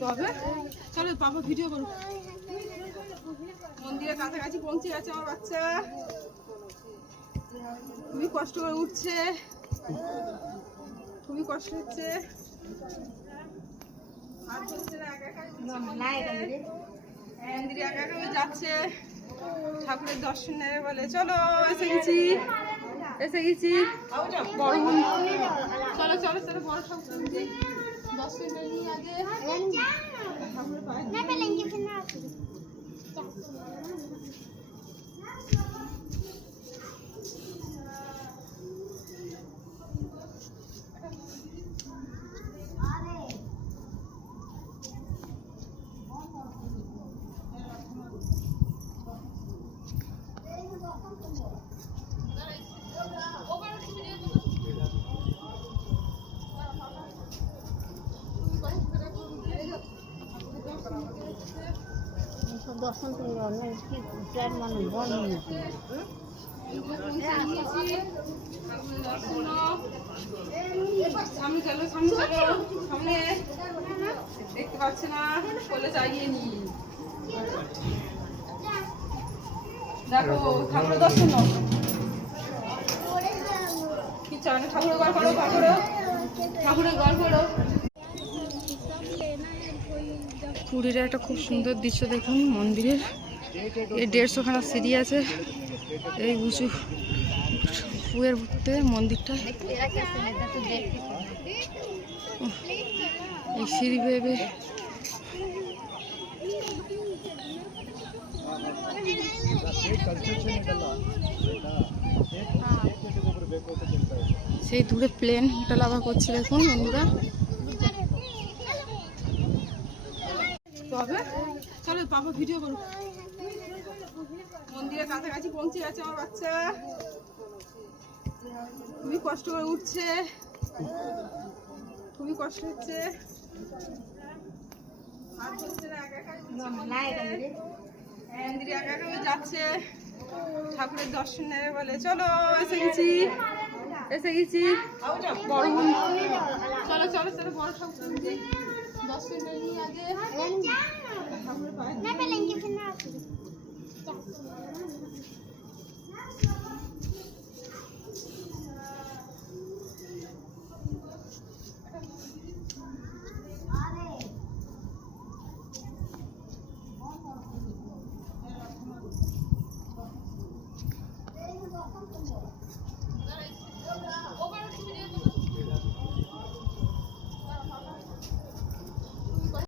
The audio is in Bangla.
তবে চলো পাপা ভিডিও করো। মন্দিরের কাছাকাছি পৌঁছে গেছে আমার বাচ্চা, খুবই কষ্ট করে উঠছে, খুবই কষ্ট হচ্ছে। মন্দিরে একা একা যাচ্ছে, ঠাকুরের দর্শন নেবে বলে। চলো এসে গেছি, এসে গেছি বড় মন্দির। চলো চলো চলো বড় ঠাকুর দর্শন নিয়ে আগে ঠাকুরের পায়ে দর্শন করবো মানুষ বল সামনে চলো, সামনে চলো, সামনে দেখতে পাচ্ছে না, বলে চাইয়ে নি। দেখো ঠাকুরের দর্শন নাও, কি চাও না? ঠাকুরের ঘর করো, ঘর করো, ঠাকুরের ঘর করো। পুরীর একটা খুব সুন্দর দৃশ্য দেখুন মন্দিরের। এই 150খানা সিঁড়ি আছে, এই উঁচু কুয়ের উঠতে মন্দিরটা। এই সিঁড়ি বেয়ে সেই দূরে প্লেন ওটা লাভা করছে দেখুন বন্ধুরা। তবে চলো পাপা ভিডিও করো। মন্দিরের কাছাকাছি পৌঁছে গেছে আমার বাচ্চা, খুবই কষ্ট করে উঠছে, খুবই কষ্ট হচ্ছে। মন্দিরে একা একা যাচ্ছে, ঠাকুরের দর্শন নেবে বলে। চলো এসে গেছি, এসে গেছি বড় মন্দির। চলো চলো চলো বড় ঠাকুর দর্শন নিয়ে আগে ঠাকুরের পায়ে